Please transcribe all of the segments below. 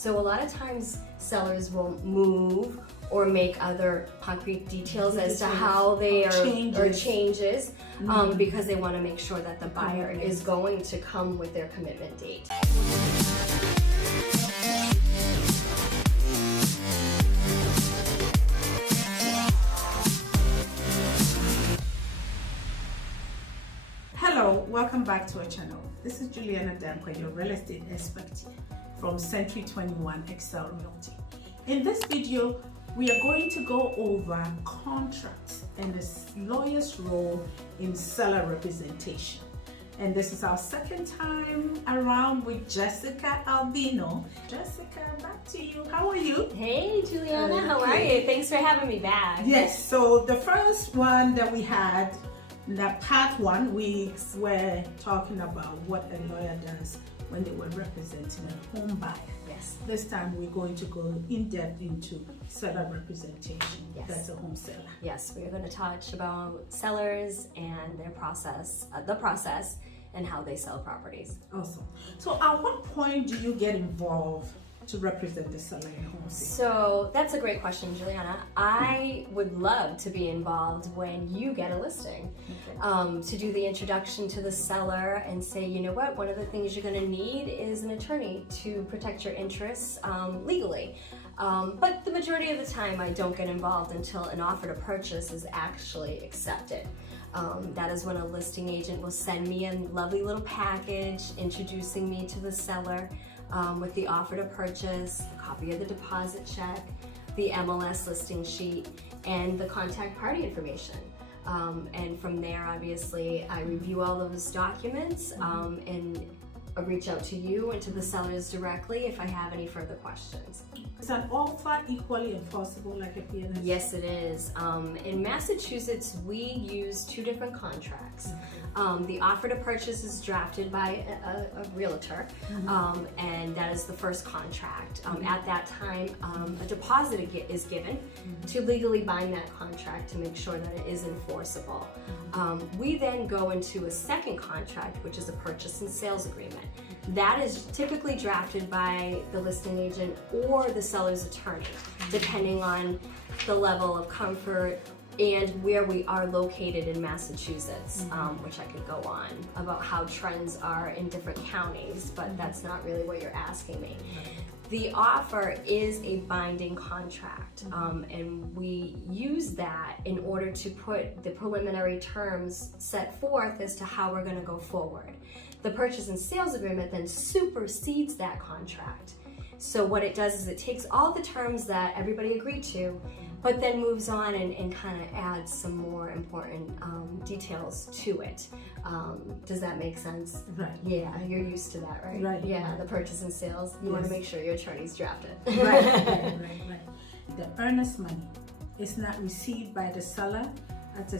So a lot of times sellers will move or make other concrete details as to how they are changes because they want to make sure that the buyer is going to come with their commitment date. Hello, welcome back to our channel. This is Juliana, your real estate expert from Century21 XSell Realty. In this video, we are going to go over contracts and the lawyer's role in seller representation. And this is our second time around with Jessica Albino. Jessica, back to you. How are you? Hey, Juliana, how are you? Thanks for having me back. Yes, so the first one that we had, that part one, we were talking about what a lawyer does when they were representing a home buyer. Yes. This time we're going to go in depth into seller representation. Yes. That's a home seller. Yes, we're going to touch about sellers and their process, the process, and how they sell properties. Awesome. So at what point do you get involved to represent the seller in home sale? So that's a great question, Juliana. I would love to be involved when you get a listing, to do the introduction to the seller and say, you know what, one of the things you're going to need is an attorney to protect your interests legally. But the majority of the time I don't get involved until an offer to purchase is actually accepted. That is when a listing agent will send me a lovely little package introducing me to the seller, with the offer to purchase, a copy of the deposit check, the MLS listing sheet, and the contact party information. And from there, obviously, I review all those documents and reach out to you and to the sellers directly if I have any further questions. Is an offer equally enforceable like a PNS? Yes, it is. In Massachusetts, we use two different contracts. The offer to purchase is drafted by a realtor, and that is the first contract. At that time, a deposit is given to legally bind that contract to make sure that it is enforceable. We then go into a second contract, which is a purchase and sales agreement. That is typically drafted by the listing agent or the seller's attorney, depending on the level of comfort and where we are located in Massachusetts, which I could go on about how trends are in different counties, but that's not really what you're asking me. The offer is a binding contract, and we use that in order to put the preliminary terms set forth as to how we're going to go forward. The purchase and sales agreement then supersedes that contract. So what it does is it takes all the terms that everybody agreed to, but then moves on and kind of adds some more important details to it. Does that make sense? Right. Yeah, you're used to that, right? Right. Yeah, the purchase and sales. You want to make sure your attorney's drafted. Right. The earnest money is not received by the seller at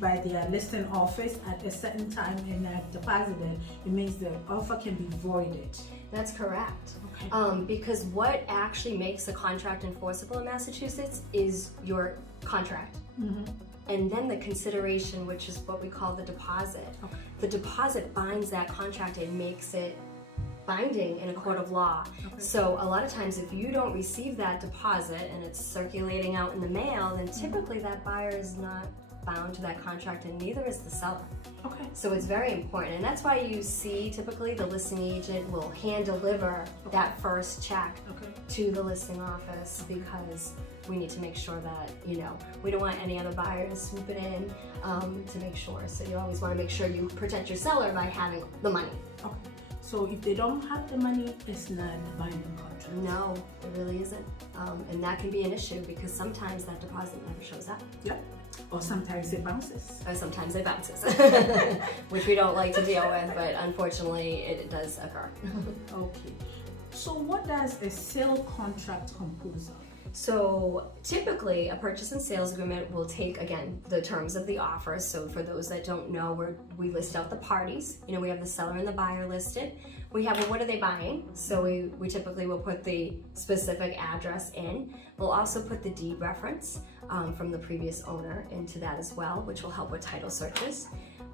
by the listing office at a certain time and not deposited. It means the offer can be voided. That's correct. Okay. Because what actually makes a contract enforceable in Massachusetts is your contract. And then the consideration, which is what we call the deposit. Okay. The deposit binds that contract and makes it binding in a court of law. Okay. So a lot of times if you don't receive that deposit and it's circulating out in the mail, then typically that buyer is not bound to that contract and neither is the seller. Okay. So it's very important, and that's why you see typically the listing agent will hand deliver that first check to the listing office, because we need to make sure that, we don't want any other buyer to swoop it in to make sure. So you always want to make sure you protect your seller by having the money. Okay. So if they don't have the money, it's not a binding contract? No, it really isn't. And that can be an issue because sometimes that deposit never shows up. Yep. Or sometimes it bounces. Or sometimes it bounces, which we don't like to deal with, but unfortunately it does occur. Okay. So what does a sale contract compose of? So typically a purchase and sales agreement will take, again, the terms of the offer. So for those that don't know, we list out the parties. We have the seller and the buyer listed. We have, well, what are they buying? So we typically will put the specific address in. We'll also put the deed reference from the previous owner into that as well, which will help with title searches.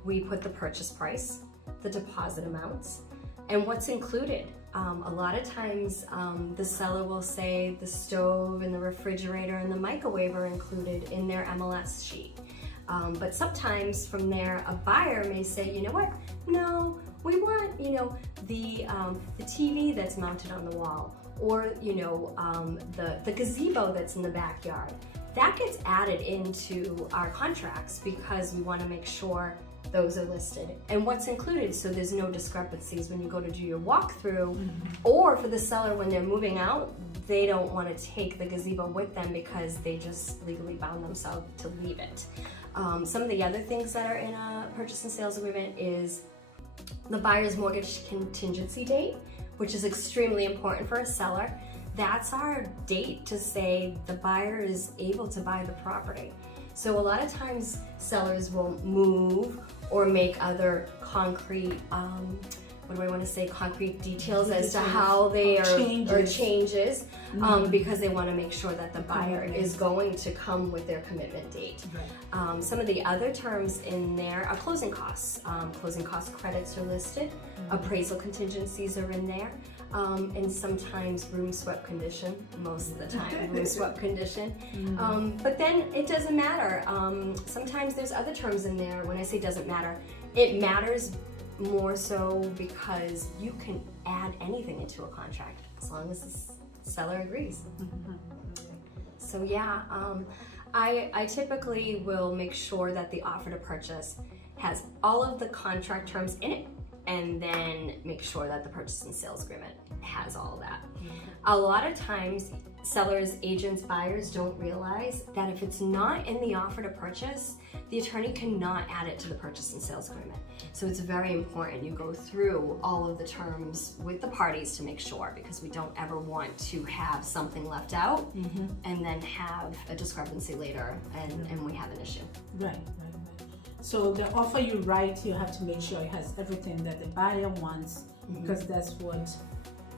We put the purchase price, the deposit amounts, and what's included A lot of times the seller will say the stove and the refrigerator and the microwave are included in their MLS sheet. But sometimes from there, a buyer may say, you know what, no, we want, the TV that's mounted on the wall, or, the gazebo that's in the backyard. That gets added into our contracts because we want to make sure those are listed and what's included, so there's no discrepancies when you go to do your walkthrough. Or for the seller, when they're moving out, they don't want to take the gazebo with them because they just legally bound themselves to leave it. Some of the other things that are in a purchase and sales agreement is the buyer's mortgage contingency date, which is extremely important for a seller. That's our date to say the buyer is able to buy the property. So a lot of times sellers will move or make other concrete, concrete details as to how they are, changes, because they want to make sure that the buyer is going to come with their commitment date. Right. Some of the other terms in there are closing costs. Closing cost credits are listed, appraisal contingencies are in there, and sometimes room swept condition, most of the time room swept condition. But then it doesn't matter. Sometimes there's other terms in there. When I say doesn't matter, it matters more so because you can add anything into a contract as long as the seller agrees. So yeah, I typically will make sure that the offer to purchase has all of the contract terms in it, and then make sure that the purchase and sales agreement has all of that. A lot of times, sellers, agents, buyers don't realize that if it's not in the offer to purchase, the attorney cannot add it to the purchase and sales agreement. So it's very important you go through all of the terms with the parties to make sure, because we don't ever want to have something left out and then have a discrepancy later and we have an issue. Right. So the offer you write, you have to make sure it has everything that the buyer wants, because that's what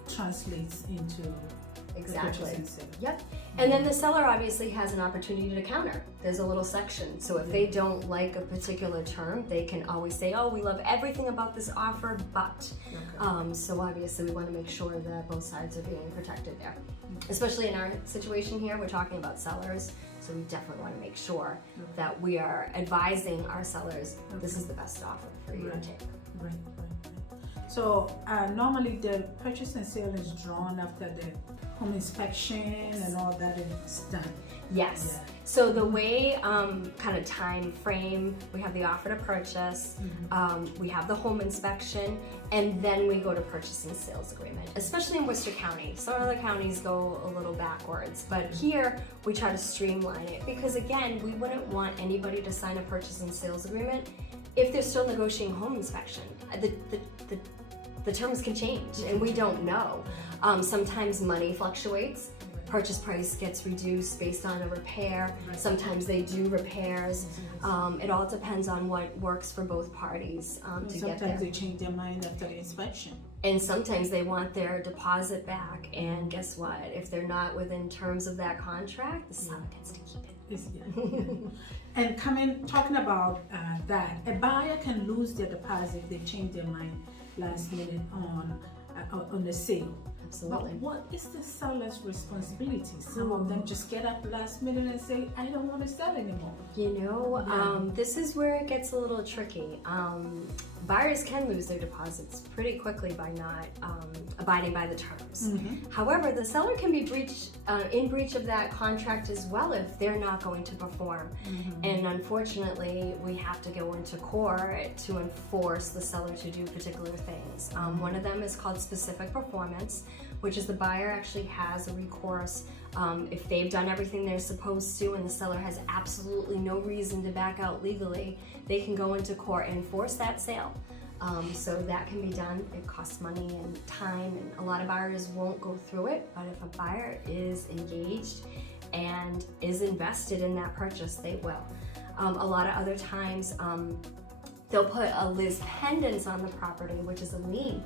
translates into exactly. Yep. And then the seller obviously has an opportunity to counter. There's a little section. So if they don't like a particular term, they can always say, oh, we love everything about this offer, but. So obviously we want to make sure that both sides are being protected there. Especially in our situation here, we're talking about sellers. So we definitely want to make sure that we are advising our sellers, this is the best offer for you to take. Right. So normally the purchase and sale is drawn after the home inspection and all that is done. Yes. Yeah. So the way kind of time frame, we have the offer to purchase, we have the home inspection, and then we go to purchase and sales agreement, especially in Worcester County. Some other counties go a little backwards, but here we try to streamline it because, again, we wouldn't want anybody to sign a purchase and sales agreement if they're still negotiating home inspection. The terms can change and we don't know. Sometimes money fluctuates. Purchase price gets reduced based on a repair. Sometimes they do repairs. It all depends on what works for both parties to get there. Sometimes they change their mind after the inspection. And sometimes they want their deposit back. And guess what? If they're not within terms of that contract, the seller gets to keep it. And talking about that, a buyer can lose their deposit if they change their mind last minute on the sale. Absolutely. But what is the seller's responsibility? Some of them just get up last minute and say, I don't want to sell anymore. This is where it gets a little tricky. Buyers can lose their deposits pretty quickly by not abiding by the terms. However, the seller can be in breach of that contract as well if they're not going to perform. And unfortunately, we have to go into court to enforce the seller to do particular things. One of them is called specific performance, which is the buyer actually has a recourse if they've done everything they're supposed to and the seller has absolutely no reason to back out legally. They can go into court and enforce that sale. So that can be done. It costs money and time, and a lot of buyers won't go through it, but if a buyer is engaged and is invested in that purchase, they will. A lot of other times, they'll put a lis pendens on the property, which is a lien.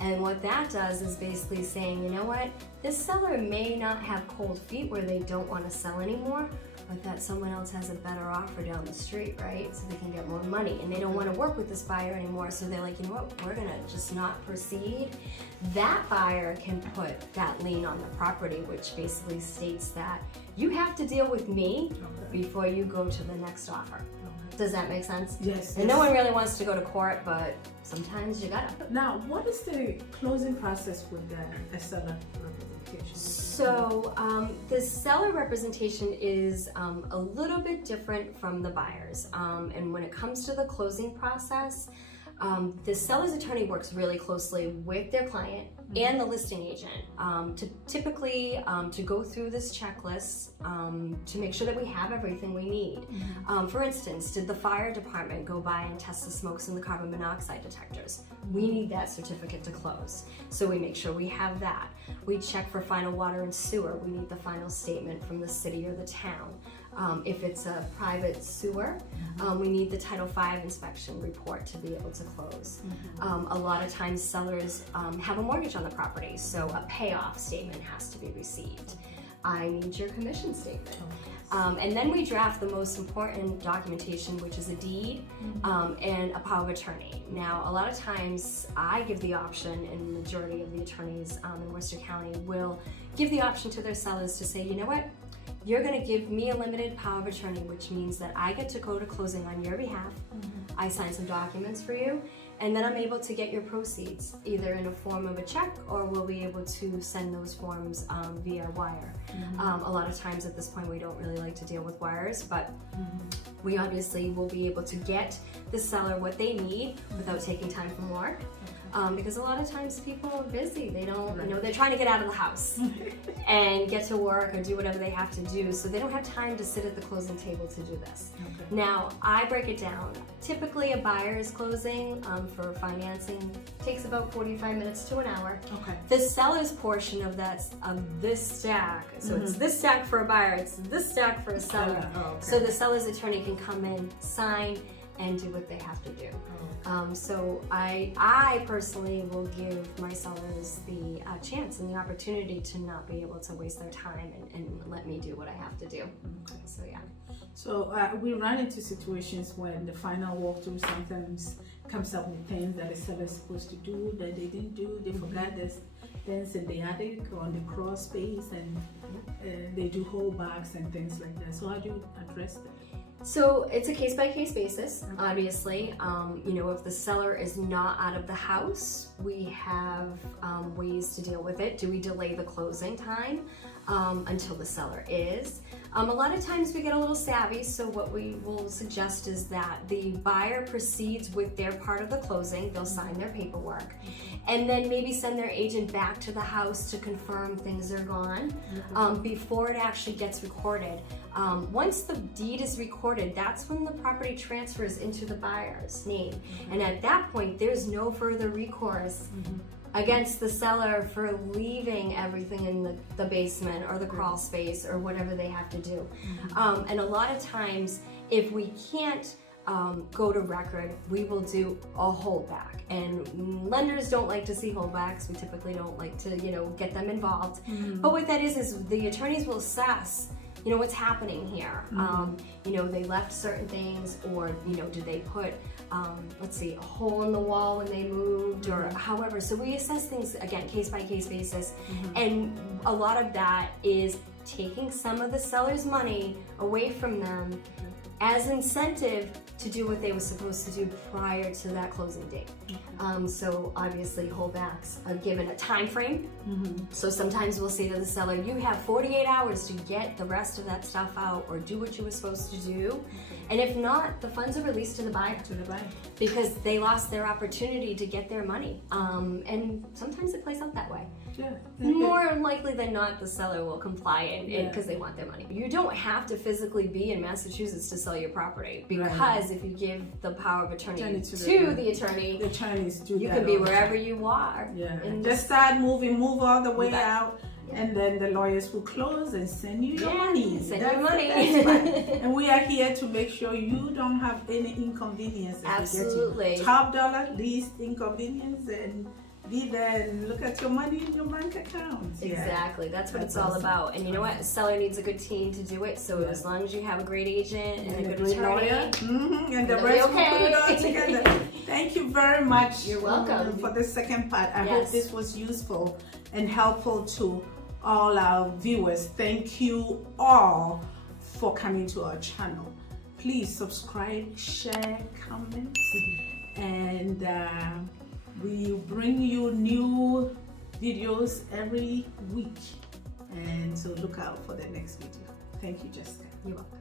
And what that does is basically saying, you know what, this seller may not have cold feet where they don't want to sell anymore, but that someone else has a better offer down the street, right? So they can get more money, and they don't want to work with this buyer anymore. So they're like, you know what, we're gonna just not proceed. That buyer can put that lien on the property, which basically states that you have to deal with me before you go to the next offer. Does that make sense? Yes. And no one really wants to go to court, but sometimes you gotta. Now, what is the closing process with the seller representation? So the seller representation is a little bit different from the buyers. And when it comes to the closing process, the seller's attorney works really closely with their client and the listing agent to typically to go through this checklist to make sure that we have everything we need. For instance, did the fire department go by and test the smokes and the carbon monoxide detectors? We need that certificate to close. So we make sure we have that. We check for final water and sewer. We need the final statement from the city or the town. If it's a private sewer, we need the Title V inspection report to be able to close. A lot of times sellers have a mortgage on the property, so a payoff statement has to be received. I need your commission statement. And then we draft the most important documentation, which is a deed and a power of attorney. Now, a lot of times I give the option, and the majority of the attorneys in Worcester County will give the option to their sellers to say, you know what? You're going to give me a limited power of attorney, which means that I get to go to closing on your behalf. I sign some documents for you, and then I'm able to get your proceeds either in a form of a check, or we'll be able to send those forms via wire. A lot of times at this point we don't really like to deal with wires, but we obviously will be able to get the seller what they need without taking time from work. Because a lot of times people are busy. They don't, you know, they're trying to get out of the house and get to work or do whatever they have to do. So they don't have time to sit at the closing table to do this. Now, I break it down. Typically, a buyer's closing for financing takes about 45 minutes to an hour. The seller's portion of this stack, so it's this stack for a buyer, it's this stack for a seller. So the seller's attorney can come in, sign, and do what they have to do. So I personally will give my sellers the chance and the opportunity to not be able to waste their time and let me do what I have to do. So yeah. So we run into situations when the final walkthrough sometimes comes up with things that the seller is supposed to do that they didn't do. They forgot this things in the attic or on the crawl space, and they do holdbacks and things like that. So how do you address that? So it's a case-by-case basis, obviously. You know, if the seller is not out of the house, we have ways to deal with it. Do we delay the closing time until the seller is? A lot of times we get a little savvy, so what we will suggest is that the buyer proceeds with their part of the closing. They'll sign their paperwork, and then maybe send their agent back to the house to confirm things are gone before it actually gets recorded. Once the deed is recorded, that's when the property transfers into the buyer's name. And at that point, there's no further recourse against the seller for leaving everything in the basement or the crawl space or whatever they have to do. And a lot of times, if we can't go to record, we will do a holdback. And lenders don't like to see holdbacks. We typically don't like to, you know, get them involved. But what that is the attorneys will assess, you know, what's happening here. You know, they left certain things, or, you know, did they put, let's see, a hole in the wall when they moved, or however. So we assess things, again, case by case basis. And a lot of that is taking some of the seller's money away from them as incentive to do what they were supposed to do prior to that closing date. So obviously holdbacks are given a time frame. So sometimes we'll say to the seller, you have 48 hours to get the rest of that stuff out or do what you were supposed to do. And if not, the funds are released to the buyer. Because they lost their opportunity to get their money. And sometimes it plays out that way. More likely than not, the seller will comply because they want their money. You don't have to physically be in Massachusetts to sell your property, because if you give the power of attorney to the attorney, you can be wherever you are. Just start moving, move all the way out. And then the lawyers will close and send you your money. Send your money. And we are here to make sure you don't have any inconveniences. Absolutely. Top dollar, least inconvenience, and be there and look at your money in your bank account. Exactly. That's what That's it's all awesome. about. And you know what? A seller needs a good team to do it. So as long as you have a great agent and a good great attorney, lawyer, and the it'll be rest will okay. put it all together. Thank you very much. You're welcome. For the second part. I hope Yes. this was useful and helpful to all our viewers. Thank you all for coming to our channel. Please subscribe, share, comment, and we bring you new videos every week. And so look out for the next video. Thank you, Jessica. You're welcome.